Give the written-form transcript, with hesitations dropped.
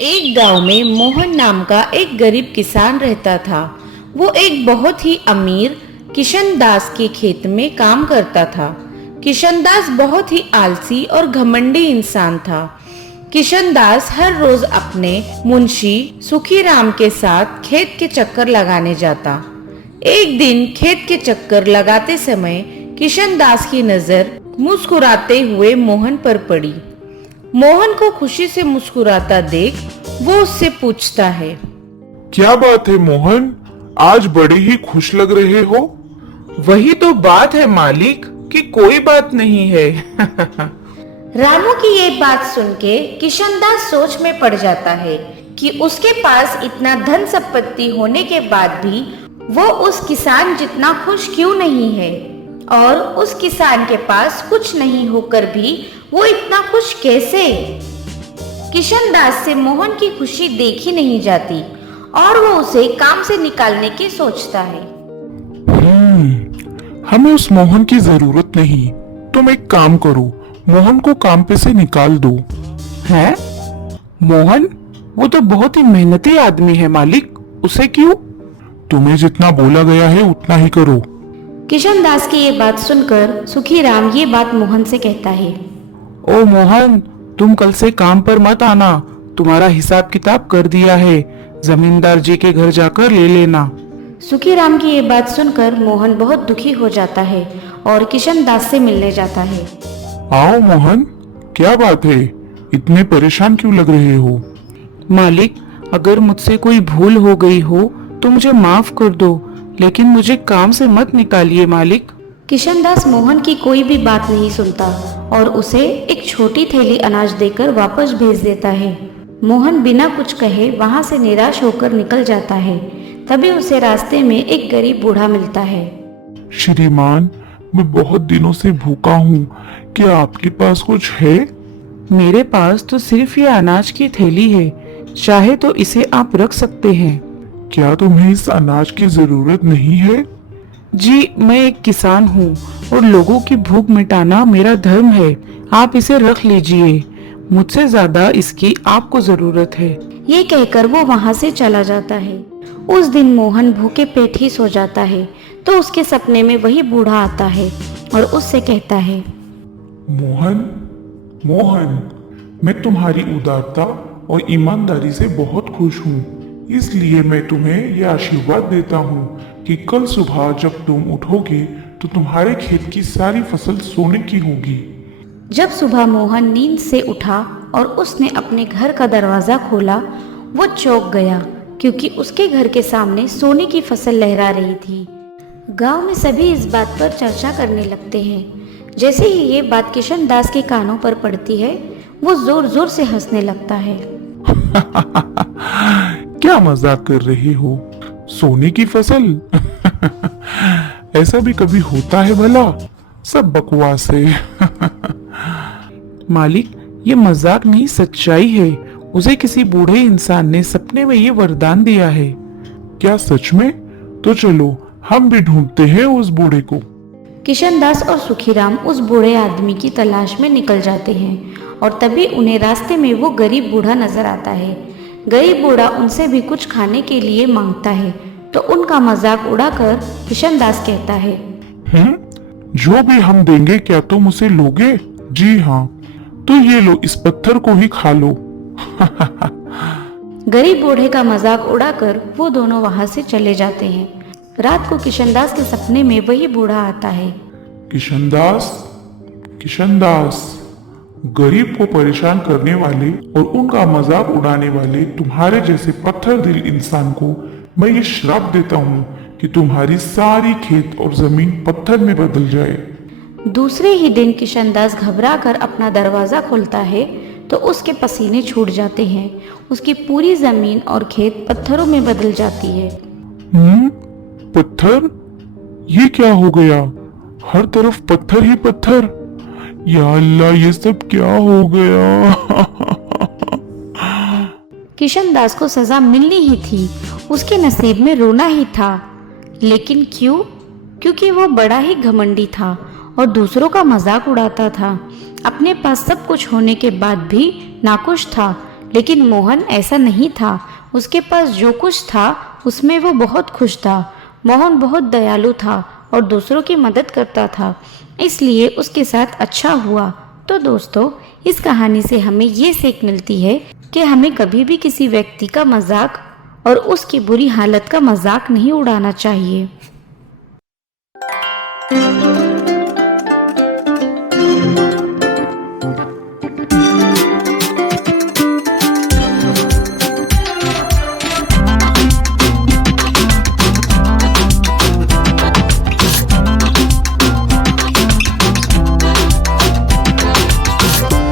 एक गांव में मोहन नाम का एक गरीब किसान रहता था। वो एक बहुत ही अमीर किशन दास के खेत में काम करता था। किशन दास बहुत ही आलसी और घमंडी इंसान था। किशन दास हर रोज अपने मुंशी सुखीराम के साथ खेत के चक्कर लगाने जाता। एक दिन खेत के चक्कर लगाते समय किशन दास की नजर मुस्कुराते हुए मोहन पर पड़ी। मोहन को खुशी से मुस्कुराता देख वो उससे पूछता है, क्या बात है मोहन, आज बड़े ही खुश लग रहे हो। वही तो बात है मालिक कि कोई बात नहीं है। रामू की ये बात सुन के किशन दास सोच में पड़ जाता है कि उसके पास इतना धन संपत्ति होने के बाद भी वो उस किसान जितना खुश क्यों नहीं है, और उस किसान के पास कुछ नहीं होकर भी वो इतना खुश कैसे। किशन दास से मोहन की खुशी देखी नहीं जाती और वो उसे काम से निकालने की सोचता है। हमें उस मोहन की जरूरत नहीं। तुम एक काम करो, मोहन को काम पे से निकाल दो। हैं? मोहन? वो तो बहुत ही मेहनती आदमी है मालिक, उसे क्यों? तुम्हें जितना बोला गया है उतना ही करो। किशन दास की ये बात सुनकर सुखीराम ये बात मोहन से कहता है, ओ मोहन, तुम कल से काम पर मत आना, तुम्हारा हिसाब किताब कर दिया है, जमींदार जी के घर जाकर ले लेना। सुखीराम की ये बात सुनकर मोहन बहुत दुखी हो जाता है और किशन दास से मिलने जाता है। आओ मोहन, क्या बात है, इतने परेशान क्यों लग रहे हो। मालिक, अगर मुझसे कोई भूल हो गई हो तो मुझे माफ कर दो, लेकिन मुझे काम से मत निकालिए मालिक। किशन दास मोहन की कोई भी बात नहीं सुनता और उसे एक छोटी थैली अनाज देकर वापस भेज देता है। मोहन बिना कुछ कहे वहां से निराश होकर निकल जाता है। तभी उसे रास्ते में एक गरीब बूढ़ा मिलता है। श्रीमान, मैं बहुत दिनों से भूखा हूँ, क्या आपके पास कुछ है। मेरे पास तो सिर्फ ये अनाज की थैली है, चाहे तो इसे आप रख सकते हैं। क्या तुम्हें इस अनाज की जरूरत नहीं है। जी, मैं एक किसान हूँ और लोगों की भूख मिटाना मेरा धर्म है, आप इसे रख लीजिए, मुझसे ज्यादा इसकी आपको जरूरत है। ये कहकर वो वहां से चला जाता है। उस दिन मोहन भूखे पेट ही सो जाता है तो उसके सपने में वही बूढ़ा आता है और उससे कहता है, मोहन, मोहन, मैं तुम्हारी उदारता और ईमानदारी से बहुत खुश हूँ, इसलिए मैं तुम्हें यह आशीर्वाद देता हूँ कि कल सुबह जब तुम उठोगे तो तुम्हारे खेत की सारी फसल सोने की होगी। जब सुबह मोहन नींद से उठा और उसने अपने घर का दरवाजा खोला, वो चौंक गया क्योंकि उसके घर के सामने सोने की फसल लहरा रही थी। गांव में सभी इस बात पर चर्चा करने लगते हैं। जैसे ही ये बात किशन दास के कानों पर पड़ती है, वो जोर जोर से हंसने लगता है। क्या मजाक कर रही हो, सोने की फसल। ऐसा भी कभी होता है भला, सब बकवास है। मालिक, ये मजाक नहीं, सच्चाई है। उसे किसी बूढ़े इंसान ने सपने में ये वरदान दिया है। क्या सच में? तो चलो हम भी ढूंढते हैं उस बूढ़े को। किशन दास और सुखीराम उस बूढ़े आदमी की तलाश में निकल जाते हैं और तभी उन्हें रास्ते में वो गरीब बूढ़ा नजर आता है। गरीब बूढ़ा उनसे भी कुछ खाने के लिए मांगता है तो उनका मजाक उड़ाकर किशन दास कहता है, जो भी हम देंगे क्या तुम उसे लोगे? जी हाँ, तो ये लो, इस पत्थर को ही खा लो। गरीब बूढ़े का मजाक उड़ाकर वो दोनों वहां से चले जाते हैं। रात को किशन दास के सपने में वही बूढ़ा आता है। किशन दास, किशन दास, गरीब को परेशान करने वाले और उनका मजाक उड़ाने वाले तुम्हारे जैसे पत्थर दिल इंसान को मैं ये श्राप देता हूँ कि तुम्हारी सारी खेत और जमीन पत्थर में बदल जाए। दूसरे ही दिन किशन दास घबरा कर अपना दरवाजा खोलता है तो उसके पसीने छूट जाते हैं। उसकी पूरी जमीन और खेत पत्थरों में बदल जाती है। पत्थर? ये क्या हो गया? हर तरफ पत्थर ही पत्थर। या अल्लाह, ये सब क्या हो गया? किशन दास को सजा मिलनी ही थी, उसके नसीब में रोना ही था। लेकिन क्यों? क्योंकि वो बड़ा ही घमंडी था और दूसरों का मजाक उड़ाता था। अपने पास सब कुछ होने के बाद भी नाखुश था, लेकिन मोहन ऐसा नहीं था। उसके पास जो कुछ था उसमें वो बहुत खुश था। मोहन बहुत दयालु था और दूसरों की मदद करता था, इसलिए उसके साथ अच्छा हुआ। तो दोस्तों, इस कहानी से हमें ये सीख मिलती है कि हमें कभी भी किसी व्यक्ति का मजाक और उसकी बुरी हालत का मजाक नहीं उड़ाना चाहिए।